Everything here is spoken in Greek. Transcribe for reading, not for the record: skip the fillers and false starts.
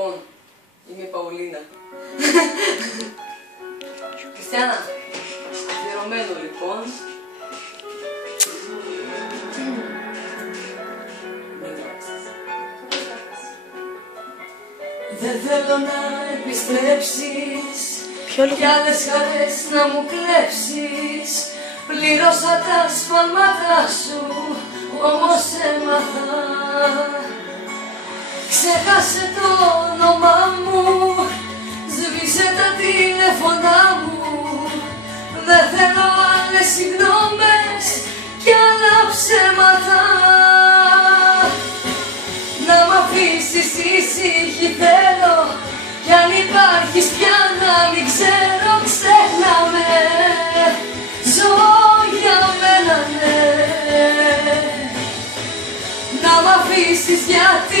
Λοιπόν, είμαι η Παολίνα. Χριστιανά, αφιερωμένο λοιπόν. Δεν θέλω να επιστρέψεις κι άλλες χαρές να μου κλέψεις. Πλήρωσα τα σφάλματά σου, όμως έμαθα. Ξέχασε το όνομά μου, σβήσε τα τηλέφωνά μου. Δεν θέλω άλλες συγγνώμες κι άλλα ψέματα. Να μ' αφήσεις ήσυχη θέλω, κι αν υπάρχεις πια να μην ξέρω. Ξέχνα με, ζω για μένα ναι. Να μ' αφήσεις γιατί